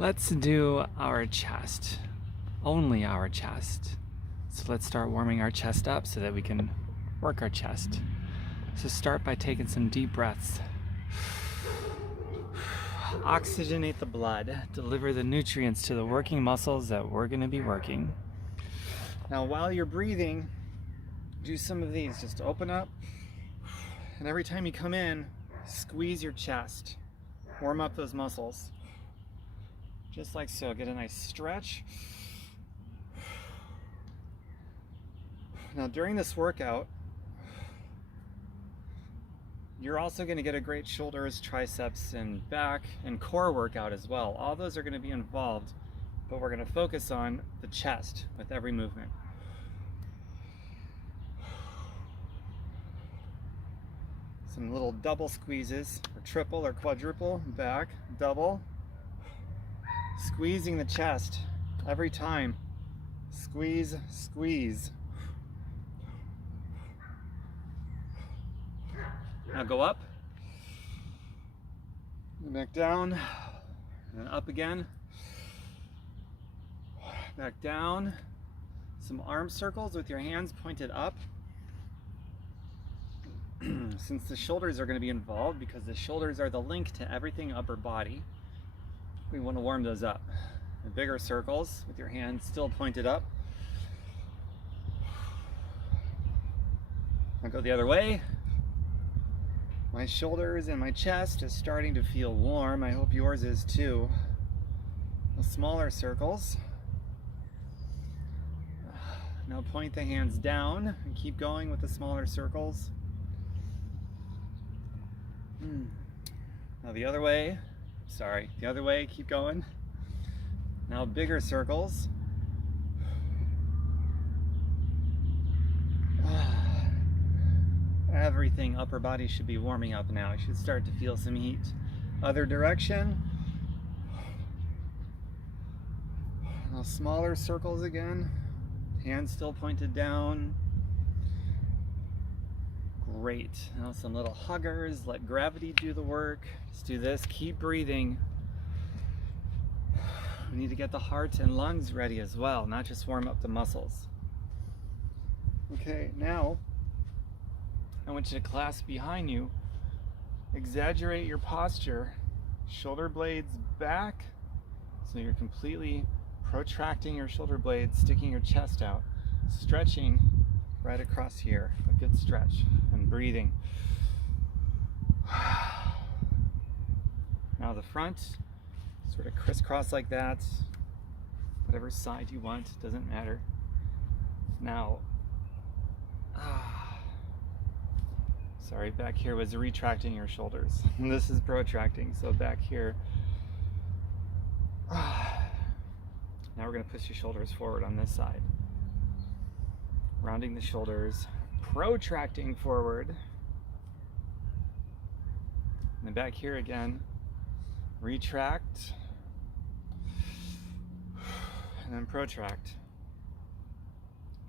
Let's do our chest, only our chest. So let's start warming our chest up so that we can work our chest. So start by taking some deep breaths. Oxygenate the blood, deliver the nutrients to the working muscles that we're going to be working. Now while you're breathing, do some of these. Just open up, and every time you come in, squeeze your chest. Warm up those muscles. Just like so. Get a nice stretch. Now during this workout, you're also going to get a great shoulders, triceps, and back and core workout as well. All those are going to be involved, but we're going to focus on the chest with every movement. Some little double squeezes, or triple or quadruple, back, double. Squeezing the chest every time. Squeeze, squeeze. Now go up, and back down, and up again, back down. Some arm circles with your hands pointed up. Since the shoulders are going to be involved, because the shoulders are the link to everything upper body, we want to warm those up. The bigger circles with your hands still pointed up. Now go the other way. My shoulders and my chest is starting to feel warm. I hope yours is too. The smaller circles. Now point the hands down and keep going with the smaller circles. Now the other way. Sorry, the other way, keep going. Now bigger circles. Everything upper body should be warming up now. You should start to feel some heat. Other direction. Now smaller circles again. Hands still pointed down. Great. Now some little huggers. Let gravity do the work. Just do this. Keep breathing. We need to get the heart and lungs ready as well, not just warm up the muscles. Okay, now I want you to clasp behind you. Exaggerate your posture. Shoulder blades back, so you're completely protracting your shoulder blades, sticking your chest out, stretching right across here. A good stretch, and breathing. Now the front, sort of crisscross like that. Whatever side you want, doesn't matter. Now, sorry, back here was retracting your shoulders. This is protracting, so back here. Now we're going to push your shoulders forward on this side. Rounding the shoulders, protracting forward. And then back here again, retract, and then protract.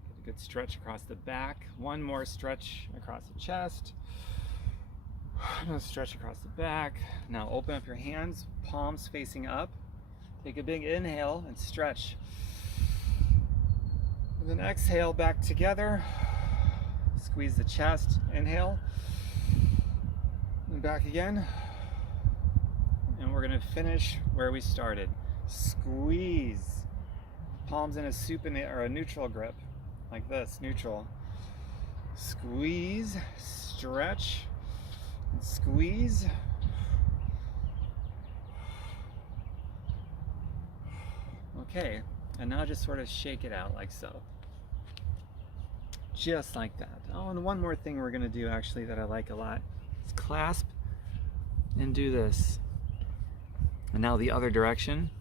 Get a good stretch across the back. One more stretch across the chest. Another stretch across the back. Now open up your hands, palms facing up. Take a big inhale and stretch. And then exhale back together. Squeeze the chest. Inhale. And back again. And we're going to finish where we started. Squeeze. Palms in a supine or a neutral grip. Like this, neutral. Squeeze, stretch, and squeeze. Okay, and now just sort of shake it out like so. Just like that. Oh, and one more thing we're going to do actually that I like a lot is clasp and do this. And now the other direction.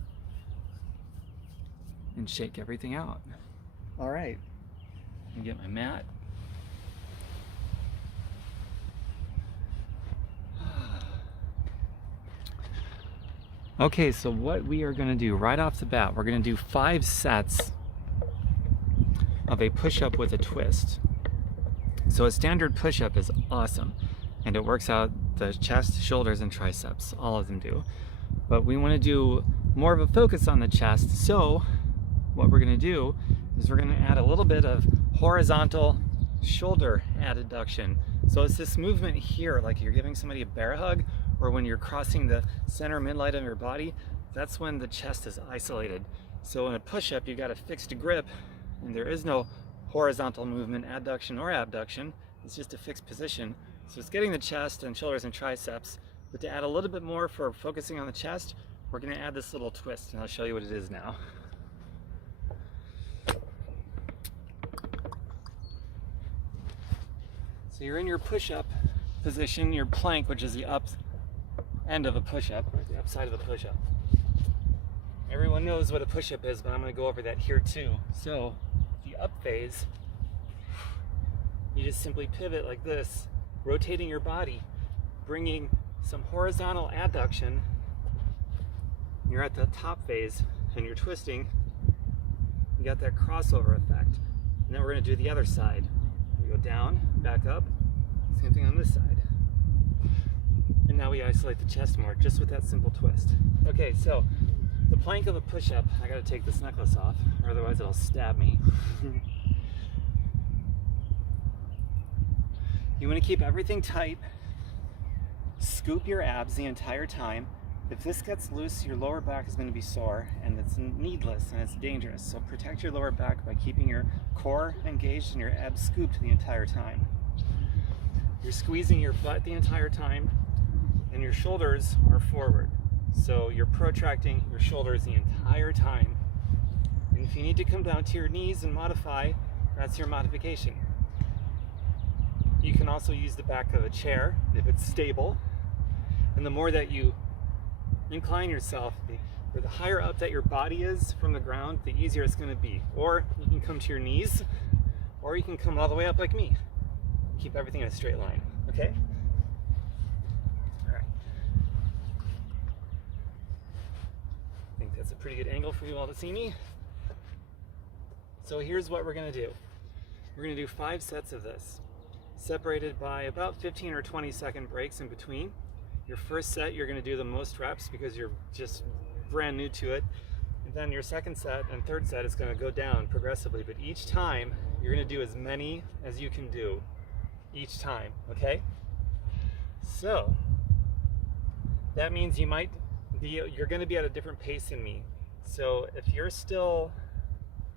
And shake everything out. All right, and get my mat. Okay, so what we are going to do right off the bat, we're going to do 5 sets of a push-up with a twist. So a standard push-up is awesome, and it works out the chest, shoulders, and triceps. All of them do. But we want to do more of a focus on the chest. So what we're going to do is we're going to add a little bit of horizontal shoulder adduction. So it's this movement here, like you're giving somebody a bear hug, or when you're crossing the center midline of your body, that's when the chest is isolated. So in a push-up, you got a fixed grip, and there is no horizontal movement, adduction or abduction. It's just a fixed position. So it's getting the chest and shoulders and triceps. But to add a little bit more for focusing on the chest, we're going to add this little twist, and I'll show you what it is now. So you're in your push-up position, your plank, which is the up end of a push-up, or the upside of a push-up. Everyone knows what a push-up is, but I'm going to go over that here too. So the up phase, you just simply pivot like this, rotating your body, bringing some horizontal adduction. You're at the top phase and you're twisting. You got that crossover effect. And then we're going to do the other side. We go down, back up, same thing on this side. And now we isolate the chest more, just with that simple twist. Okay, so the plank of a push-up, I got to take this necklace off, or otherwise it'll stab me. You want to keep everything tight. Scoop your abs the entire time. If this gets loose, your lower back is going to be sore, and it's needless and it's dangerous. So protect your lower back by keeping your core engaged and your abs scooped the entire time. You're squeezing your butt the entire time, and your shoulders are forward. So you're protracting your shoulders the entire time. And if you need to come down to your knees and modify, that's your modification. You can also use the back of a chair if it's stable. And the more that you incline yourself, or the higher up that your body is from the ground, the easier it's going to be. Or you can come to your knees, or you can come all the way up like me. Keep everything in a straight line, okay? All right. I think that's a pretty good angle for you all to see me. So here's what we're going to do. We're going to do 5 sets of this, separated by about 15 or 20 second breaks in between. Your first set, you're going to do the most reps because you're just brand new to it. And then your second set and third set is going to go down progressively. But each time, you're going to do as many as you can do each time, okay? So that means you're going to be at a different pace than me. So if you're still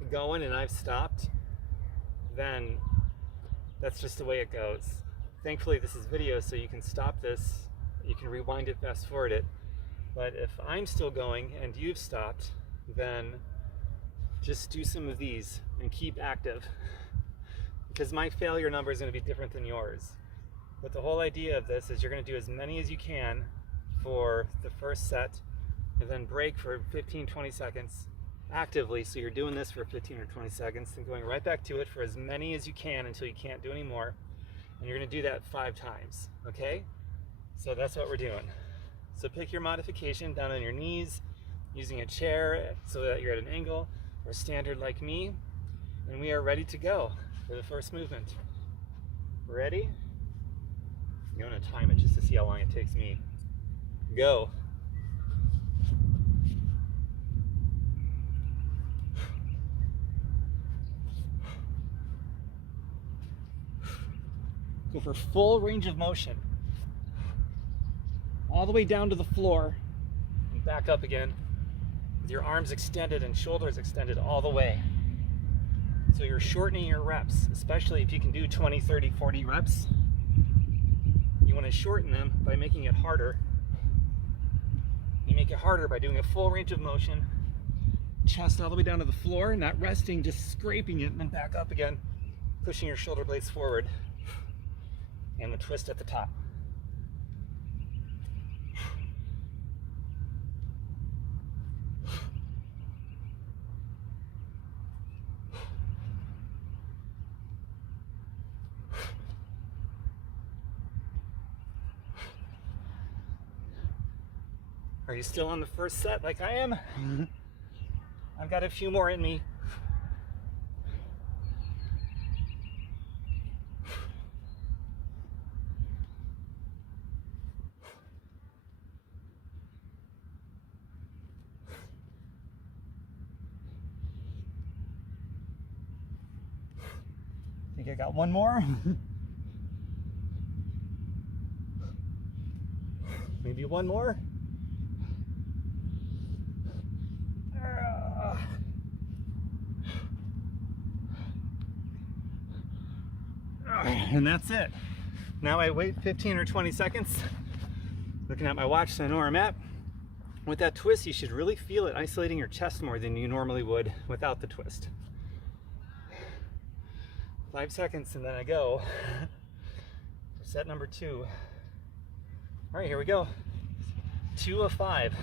going and I've stopped, then that's just the way it goes. Thankfully, this is video, so you can stop this. You can rewind it, fast forward it. But if I'm still going and you've stopped, then just do some of these and keep active, because my failure number is going to be different than yours. But the whole idea of this is you're going to do as many as you can for the first set, and then break for 15-20 seconds actively. So you're doing this for 15 or 20 seconds and going right back to it for as many as you can until you can't do any more. And you're going to do that 5 times, okay? So that's what we're doing. So pick your modification down on your knees, using a chair so that you're at an angle, or standard like me, and we are ready to go for the first movement. Ready? I'm going to time it just to see how long it takes me. Go. Go for full range of motion. All the way down to the floor and back up again with your arms extended and shoulders extended all the way. So you're shortening your reps, especially if you can do 20, 30, 40 reps. You want to shorten them by making it harder. You make it harder by doing a full range of motion, chest all the way down to the floor, not resting, just scraping it and then back up again, pushing your shoulder blades forward, and the twist at the top. Are you still on the first set like I am? I've got a few more in me. think I got one more. Maybe one more. And that's it. Now I wait 15 or 20 seconds, looking at my watch so I know where I'm at. With that twist, you should really feel it isolating your chest more than you normally would without the twist. 5 seconds and then I go. Set number 2. All right, here we go. 2 of 5.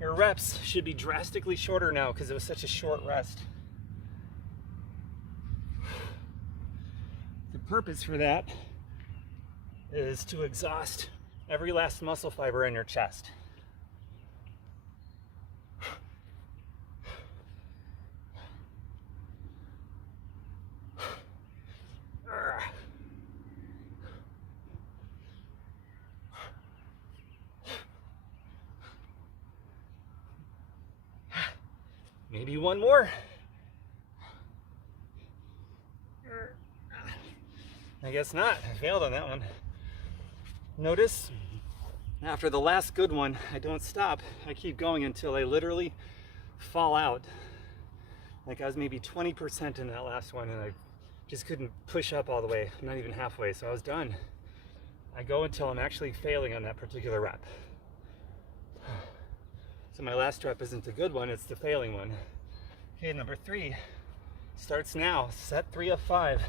Your reps should be drastically shorter now because it was such a short rest. The purpose for that is to exhaust every last muscle fiber in your chest. Maybe one more. I guess not. I failed on that one. Notice, after the last good one, I don't stop. I keep going until I literally fall out. Like I was maybe 20% in that last one and I just couldn't push up all the way, not even halfway, so I was done. I go until I'm actually failing on that particular rep. So my last rep isn't the good one, it's the failing one. Okay, number 3 starts now. Set 3 of 5.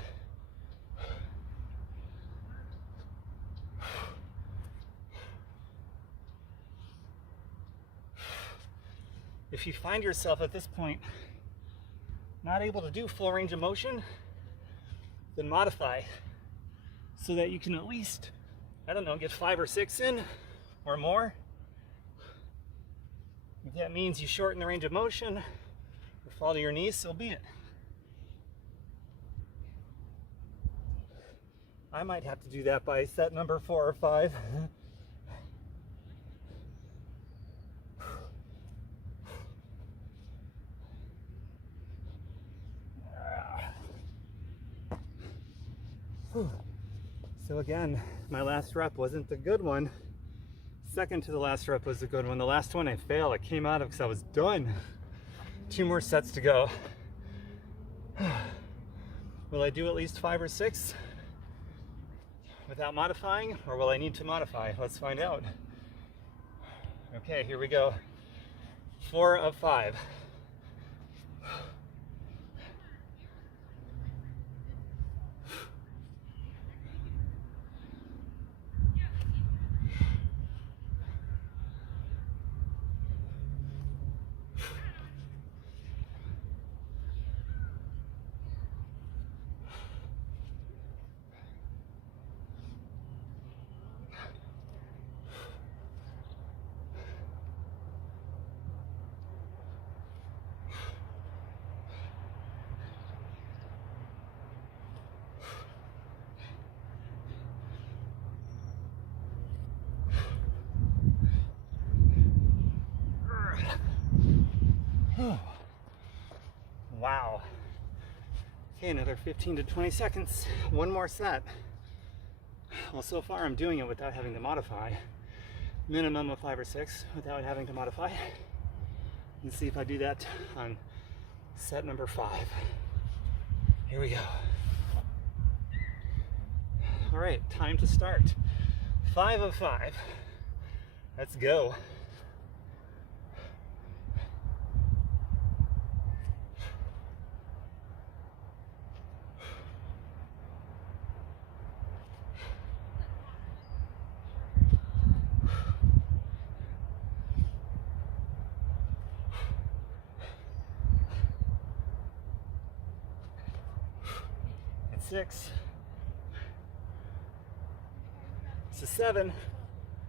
If you find yourself at this point not able to do full range of motion, then modify so that you can at least, I don't know, get 5 or 6 in or more. If that means you shorten the range of motion or fall to your knees, so be it. I might have to do that by set number 4 or 5. So again, my last rep wasn't the good one. Second to the last rep was the good one. The last one I failed. I came out of because I was done. 2 more sets to go. Will I do at least 5 or 6 without modifying, or will I need to modify? Let's find out. Okay, here we go. 4 of 5. Wow. Okay, another 15 to 20 seconds. One more set. Well, so far I'm doing it without having to modify. Minimum of 5 or 6 without having to modify. Let's see if I do that on set number 5. Here we go. All right, time to start. 5 of 5. Let's go. It's 6. It's a 7.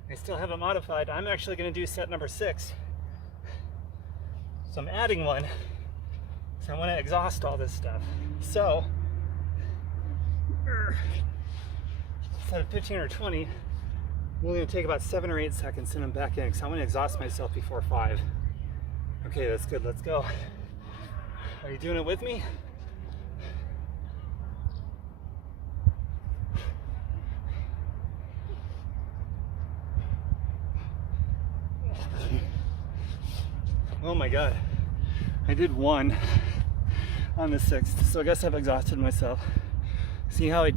I still haven't modified. I'm actually going to do set number 6. So I'm adding one. So I want to exhaust all this stuff. So instead of 15 or 20, I'm only gonna take about 7 or 8 seconds and I'm back in because I want to exhaust myself before 5. Okay, that's good, let's go. Are you doing it with me? Oh my God, I did 1 on the 6th, so I guess I've exhausted myself. See how I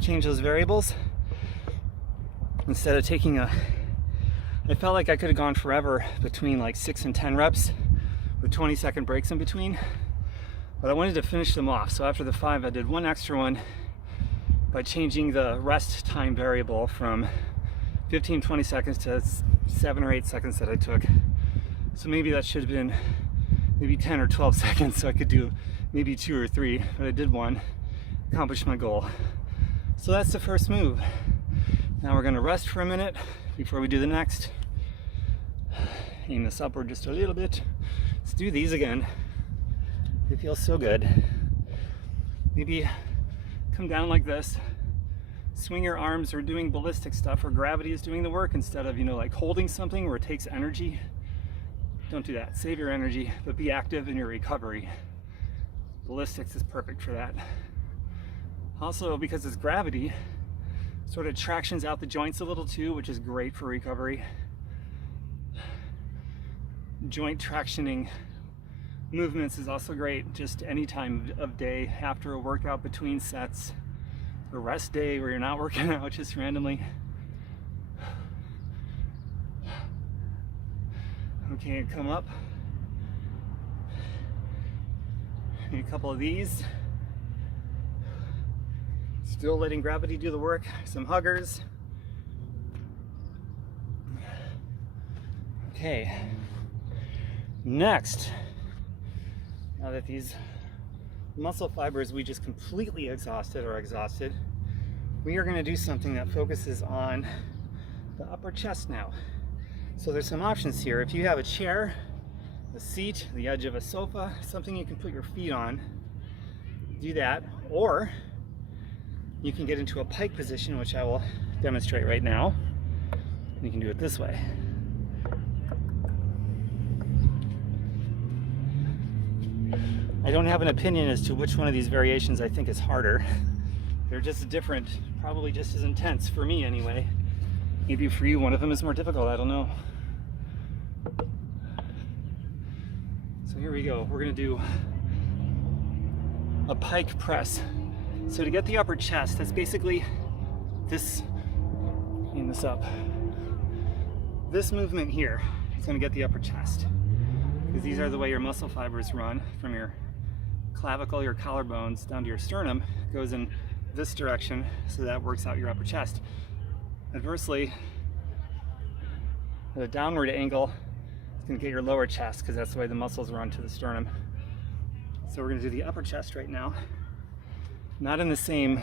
change those variables? Instead of taking I felt like I could have gone forever between like 6 and 10 reps with 20-second breaks in between, but I wanted to finish them off. So after the 5, I did 1 extra one by changing the rest time variable from 15-20 seconds to 7 or 8 seconds that I took. So maybe that should have been maybe 10 or 12 seconds, so I could do maybe 2 or 3, but I did 1, accomplished my goal. So that's the first move. Now we're gonna rest for a minute before we do the next. Aim this upward just a little bit. Let's do these again. They feel so good. Maybe come down like this. Swing your arms or doing ballistic stuff where gravity is doing the work instead of, like holding something where it takes energy. Don't do that. Save your energy, but be active in your recovery. Ballistics is perfect for that. Also, because it's gravity, sort of tractions out the joints a little too, which is great for recovery. Joint tractioning movements is also great just any time of day, after a workout, between sets, a rest day where you're not working out just randomly. Okay, come up. A couple of these. Still letting gravity do the work. Some huggers. Okay. Next, now that these muscle fibers we just completely exhausted are exhausted, we are going to do something that focuses on the upper chest now. So there's some options here. If you have a chair, a seat, the edge of a sofa, something you can put your feet on, do that. Or you can get into a pike position, which I will demonstrate right now. You can do it this way. I don't have an opinion as to which one of these variations I think is harder. They're just different, probably just as intense for me anyway. Maybe for you one of them is more difficult, I don't know. So here we go. We're gonna do a pike press. So to get the upper chest, that's basically this, clean this up. This movement here is gonna get the upper chest, because these are the way your muscle fibers run from your clavicle, your collarbones, down to your sternum. It goes in this direction, so that works out your upper chest. Adversely, at a downward angle, it's gonna get your lower chest, because that's the way the muscles run to the sternum. So we're gonna do the upper chest right now. Not in the same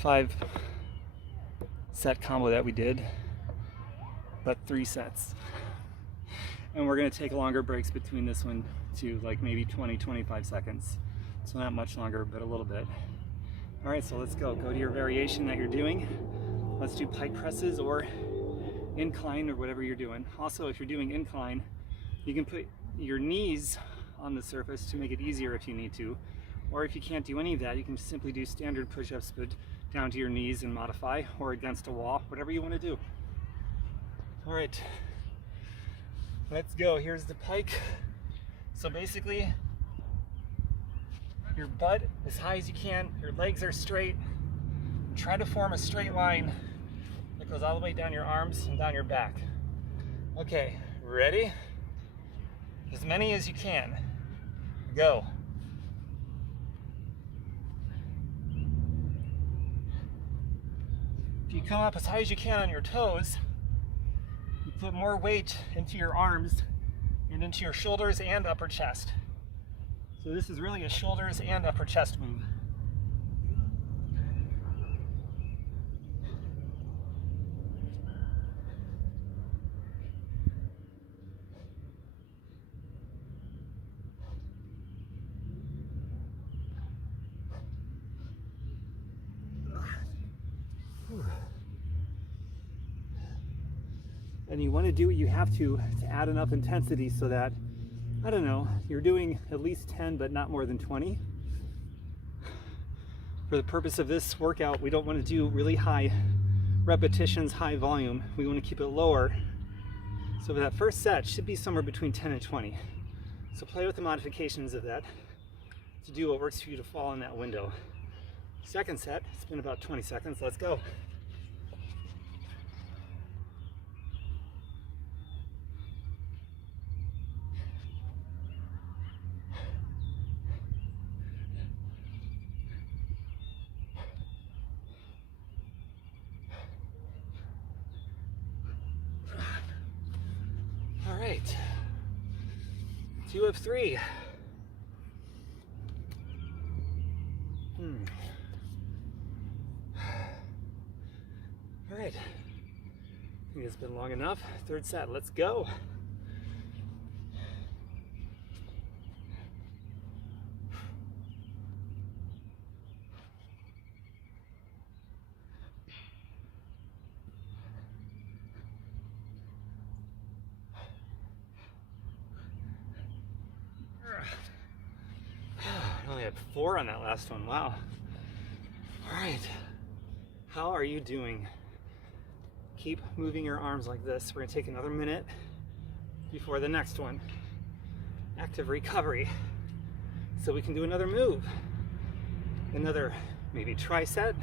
5-set combo that we did, but 3 sets. And we're gonna take longer breaks between this one too, like maybe 20-25 seconds. So not much longer, but a little bit. All right, so let's go. Go to your variation that you're doing. Let's do pike presses or incline or whatever you're doing. Also, if you're doing incline, you can put your knees on the surface to make it easier if you need to. Or if you can't do any of that, you can simply do standard push-ups, but down to your knees and modify, or against a wall, whatever you want to do. All right, let's go. Here's the pike. So basically, your butt as high as you can, your legs are straight. Try to form a straight line that goes all the way down your arms and down your back. Okay, ready? As many as you can. Go. If you come up as high as you can on your toes, you put more weight into your arms and into your shoulders and upper chest. So this is really a shoulders and upper chest move. and you want to do what you have to add enough intensity so that, I don't know, you're doing at least 10 but not more than 20. For the purpose of this workout, we don't want to do really high repetitions, high volume. We want to keep it lower. So that first set should be somewhere between 10 and 20. So play with the modifications of that to do what works for you to fall in that window. Second set, it's been about 20 seconds. Let's go. All right, 2 of 3. All right, I think it's been long enough. Third set, let's go. I only had 4 on that last one. Wow. All right. How are you doing? Keep moving your arms like this. We're going to take another minute before the next one. Active recovery. So we can do another move. Another maybe tricep.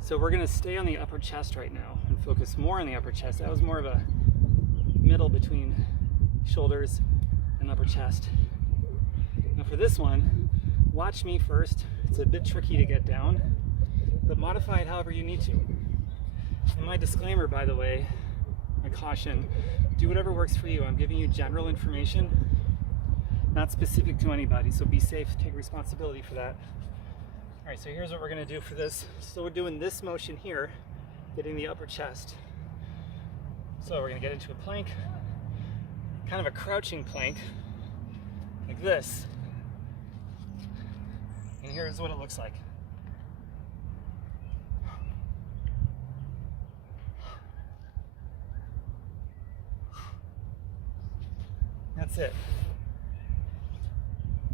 So we're going to stay on the upper chest right now and focus more on the upper chest. That was more of a middle between shoulders and upper chest. Now for this one, watch me first. It's a bit tricky to get down, but modify it however you need to. And my disclaimer, by the way, my caution, do whatever works for you. I'm giving you general information, not specific to anybody, so be safe, take responsibility for that. All right, so here's what we're gonna do for this. So we're doing this motion here, getting the upper chest. So we're gonna get into a plank, kind of a crouching plank, like this. And here's what it looks like. That's it.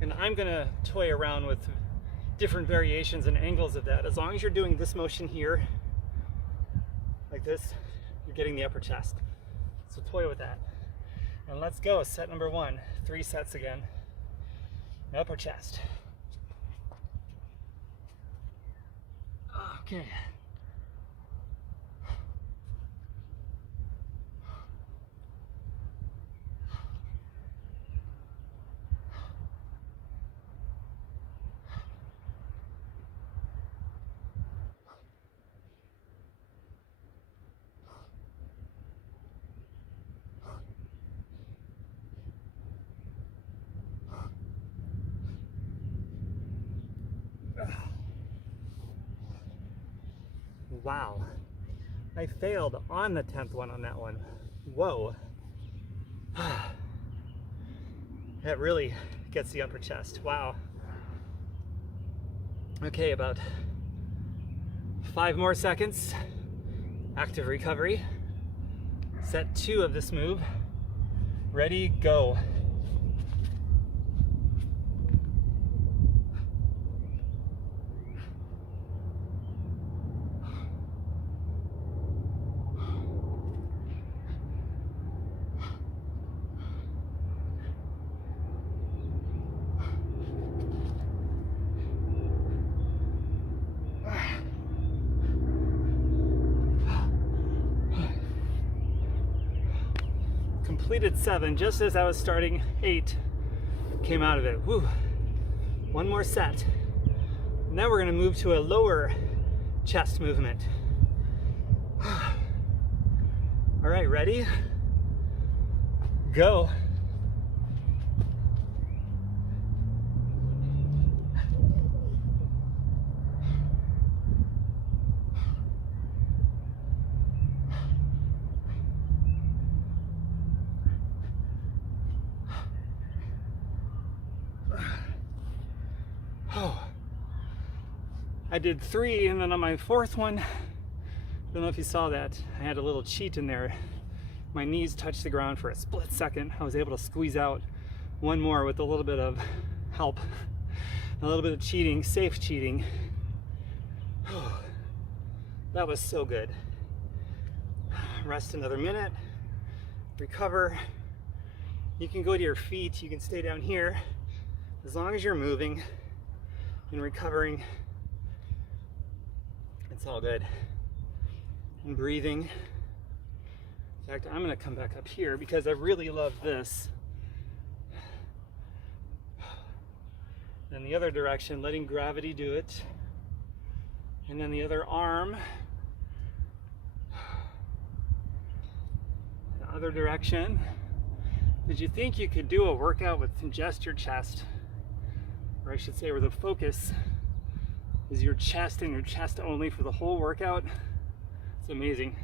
And I'm gonna toy around with different variations and angles of that. As long as you're doing this motion here, like this, you're getting the upper chest. So toy with that. And let's go, set number 1. 3 sets again. Upper chest. Okay. Wow, I failed on the 10th one on that one. Whoa. That really gets the upper chest. Wow. Okay, about 5 more seconds. Active recovery. Set 2 of this move. Ready, go. Completed 7, just as I was starting 8, came out of it. Woo. 1 more set. Now we're gonna move to a lower chest movement. All right, ready? Go. I did 3, and then on my 4th one, I don't know if you saw that, I had a little cheat in there. My knees touched the ground for a split second. I was able to squeeze out one more with a little bit of help, a little bit of cheating, safe cheating. That was so good. Rest another minute, recover. You can go to your feet, you can stay down here. As long as you're moving and recovering, it's all good. And breathing. In fact, I'm gonna come back up here because I really love this. Then the other direction, letting gravity do it. And then the other arm. The other direction. Did you think you could do a workout with just your chest? Or I should say where the focus is your chest and your chest only for the whole workout? It's amazing.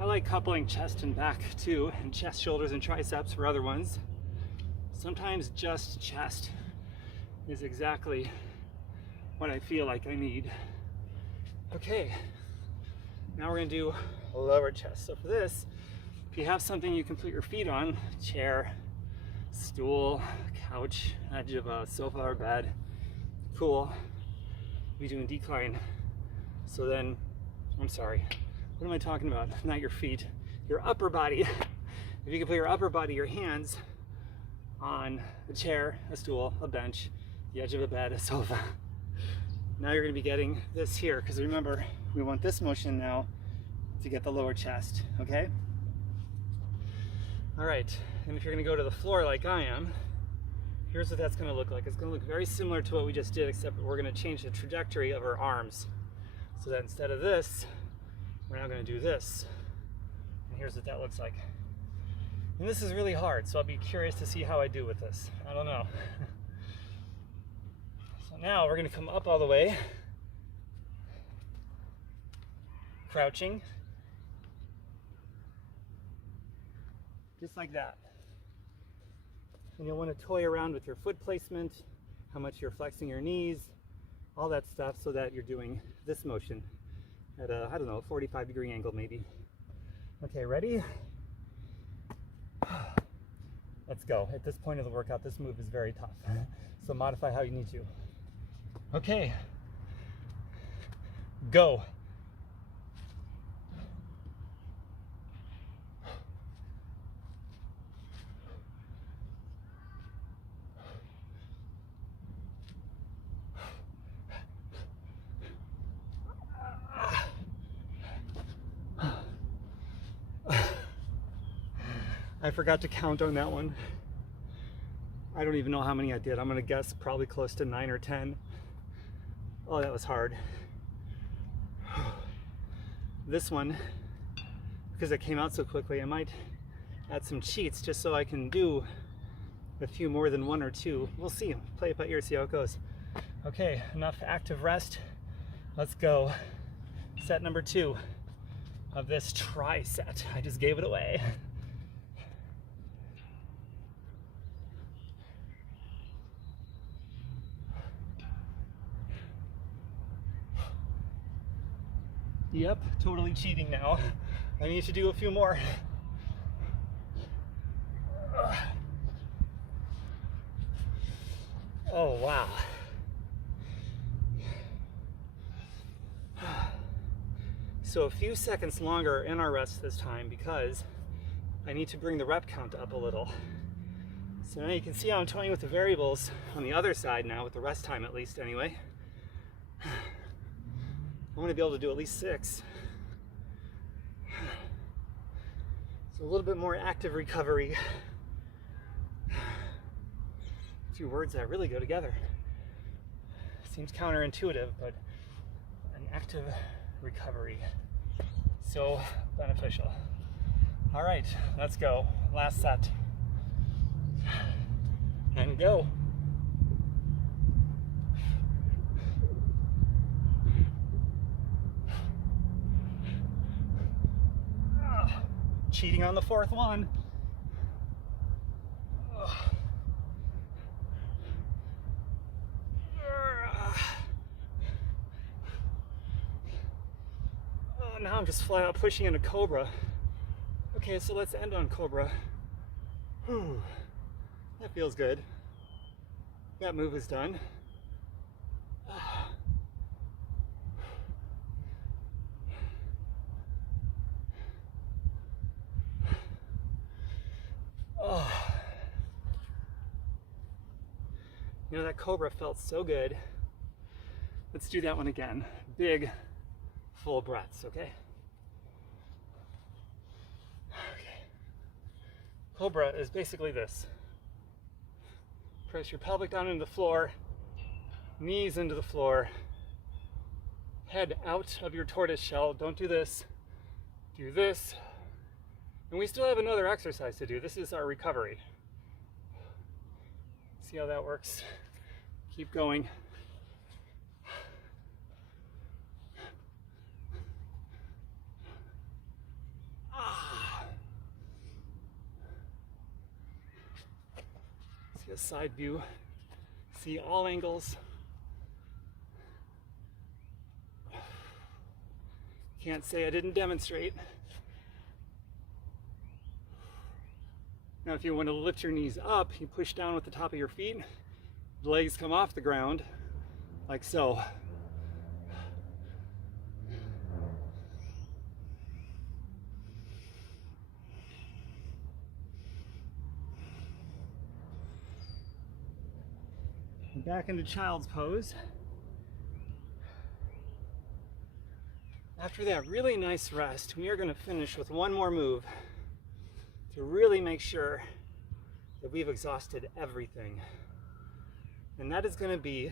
I like coupling chest and back too, and chest, shoulders, and triceps for other ones. Sometimes just chest is exactly what I feel like I need. Okay, now we're gonna do lower chest. So for this, if you have something you can put your feet on, chair, stool, couch, edge of a sofa or bed, cool. We're doing decline. So then, I'm sorry, what am I talking about? Not your feet, your upper body. If you can put your upper body, your hands on a chair, a stool, a bench, the edge of a bed, a sofa. Now you're gonna be getting this here, because remember, we want this motion now to get the lower chest, okay? All right, and if you're gonna go to the floor like I am, here's what that's gonna look like. It's gonna look very similar to what we just did, except we're gonna change the trajectory of our arms. So that instead of this, we're now gonna do this. And here's what that looks like. And this is really hard, so I'll be curious to see how I do with this. I don't know. So now we're gonna come up all the way, crouching, just like that. And you'll want to toy around with your foot placement, how much you're flexing your knees, all that stuff, so that you're doing this motion at a, I don't know, 45-degree angle maybe. Okay, ready? Let's go. At this point of the workout, this move is very tough. So modify how you need to. Okay. Go. I forgot to count on that one. I don't even know how many I did. I'm gonna guess probably close to 9 or 10. Oh, that was hard. This one, because it came out so quickly, I might add some cheats just so I can do a few more than 1 or 2. We'll see. Play it by ear, see how it goes. Okay, enough active rest. Let's go. Set number 2 of this try set. I just gave it away. Yep, totally cheating now. I need to do a few more. Oh, wow. So a few seconds longer in our rest this time because I need to bring the rep count up a little. So now you can see how I'm toying with the variables on the other side now, with the rest time at least anyway. I want to be able to do at least 6. So a little bit more active recovery. 2 words that really go together. Seems counterintuitive, but an active recovery. So beneficial. All right, let's go. Last set. And go. Cheating on the 4th one. I'm just flat out pushing into Cobra. Okay, so let's end on Cobra. Whew. That feels good. That move is done. Oh. You know, that Cobra felt so good. Let's do that one again. Big, full breaths, okay? Okay. Cobra is basically this. Press your pelvic down into the floor, knees into the floor, head out of your tortoise shell. Don't do this. Do this. And we still have another exercise to do. This is our recovery. See how that works? Keep going. See a side view. See all angles. Can't say I didn't demonstrate. Now if you want to lift your knees up, you push down with the top of your feet. The legs come off the ground, like so. And back into child's pose. After that really nice rest, we are going to finish with one more move to really make sure that we've exhausted everything. And that is going to be,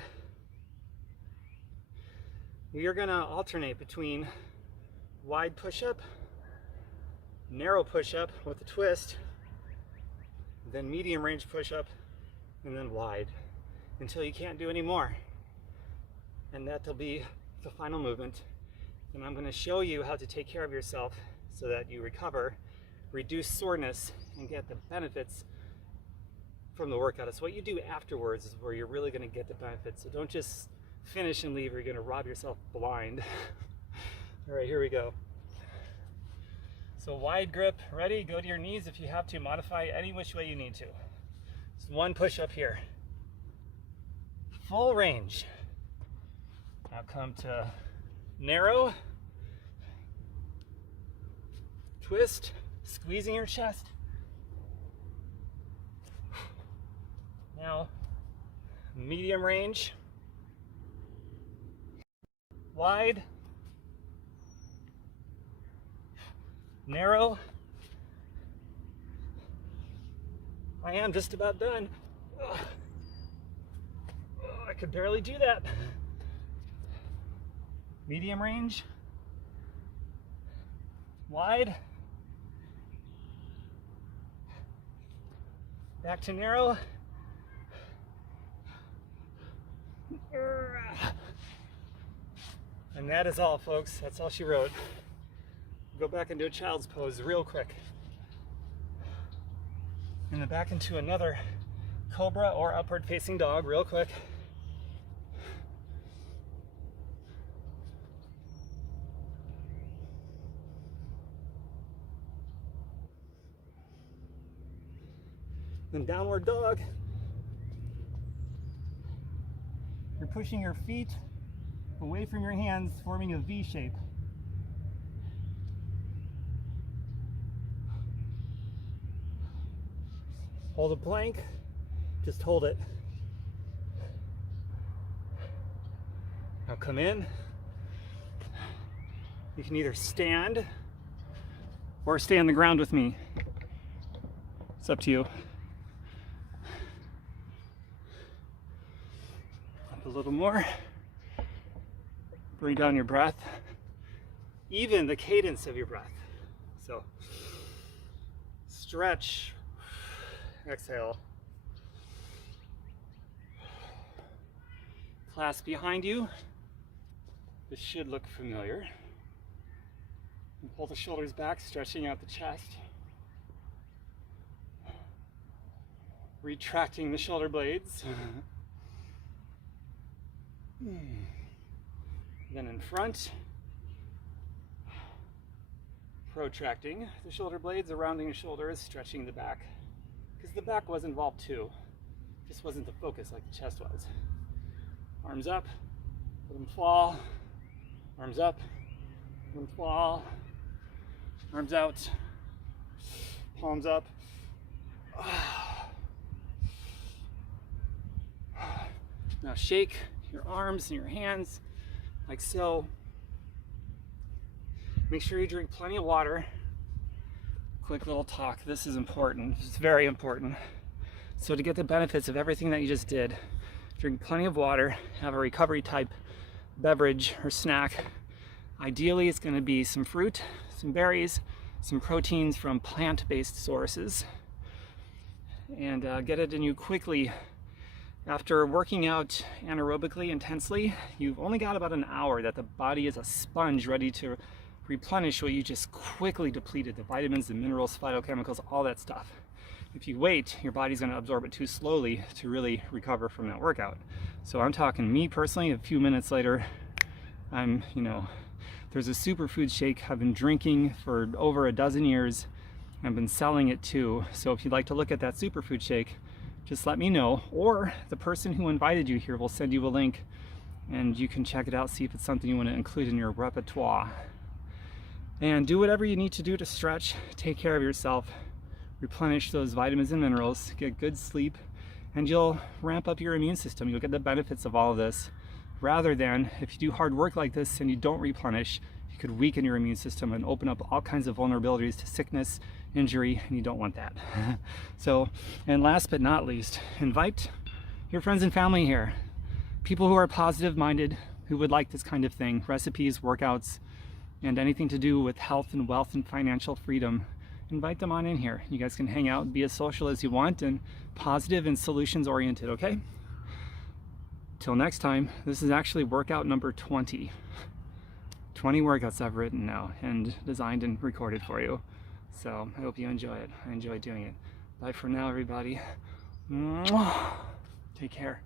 we are going to alternate between wide push-up, narrow push-up with a twist, then medium range push-up, and then wide, until you can't do any more. And that'll be the final movement. And I'm going to show you how to take care of yourself so that you recover, reduce soreness, and get the benefits from the workout. It's what you do afterwards is where you're really going to get the benefits. So don't just finish and leave, or you're going to rob yourself blind. All right, here we go. So wide grip, ready? Go to your knees if you have to. Modify any which way you need to. Just one push up here. Full range. Now come to narrow, twist, squeezing your chest. Now, medium range, wide, narrow. I am just about done. Oh, I could barely do that. Medium range, wide, back to narrow, and that is all, folks. That's all she wrote. Go back into a child's pose real quick, and then back into another Cobra or upward facing dog real quick. Then downward dog. You're pushing your feet away from your hands, forming a V shape. Hold a plank, just hold it. Now come in. You can either stand or stay on the ground with me. It's up to you. Up a little more. Bring down your breath. Even the cadence of your breath. So stretch. Exhale. Clasp behind you. This should look familiar. And pull the shoulders back, stretching out the chest. Retracting the shoulder blades. Then in front. protracting the shoulder blades, rounding the shoulders, stretching the back, because the back was involved too. Just wasn't the focus like the chest was. Arms up, let them fall. Arms up, let them fall. Arms out, palms up. Now shake your arms and your hands like so. Make sure you drink plenty of water. Quick little talk, this is important, it's very important. So to get the benefits of everything that you just did, drink plenty of water, have a recovery type beverage or snack. Ideally it's going to be some fruit, some berries, some proteins from plant-based sources, and get it in you quickly. After working out anaerobically intensely, you've only got about an hour that the body is a sponge ready to replenish what you just quickly depleted, the vitamins, the minerals, phytochemicals, all that stuff. If you wait, your body's going to absorb it too slowly to really recover from that workout. So I'm talking me personally, a few minutes later, there's a superfood shake I've been drinking for over a dozen years. I've been selling it too. So if you'd like to look at that superfood shake, just let me know, or the person who invited you here will send you a link and you can check it out, see if it's something you want to include in your repertoire. And do whatever you need to do to stretch, take care of yourself, replenish those vitamins and minerals, get good sleep, and you'll ramp up your immune system. You'll get the benefits of all of this, rather than if you do hard work like this and you don't replenish, you could weaken your immune system and open up all kinds of vulnerabilities to sickness, injury, and you don't want that. So, and last but not least, invite your friends and family here. People who are positive minded, who would like this kind of thing, recipes, workouts, and anything to do with health and wealth and financial freedom. Invite them on in here. You guys can hang out and be as social as you want and positive and solutions oriented, okay? Till next time, this is actually workout number 20. 20 workouts I've written now and designed and recorded for you. So I hope you enjoy it. I enjoy doing it. Bye for now, everybody. Take care.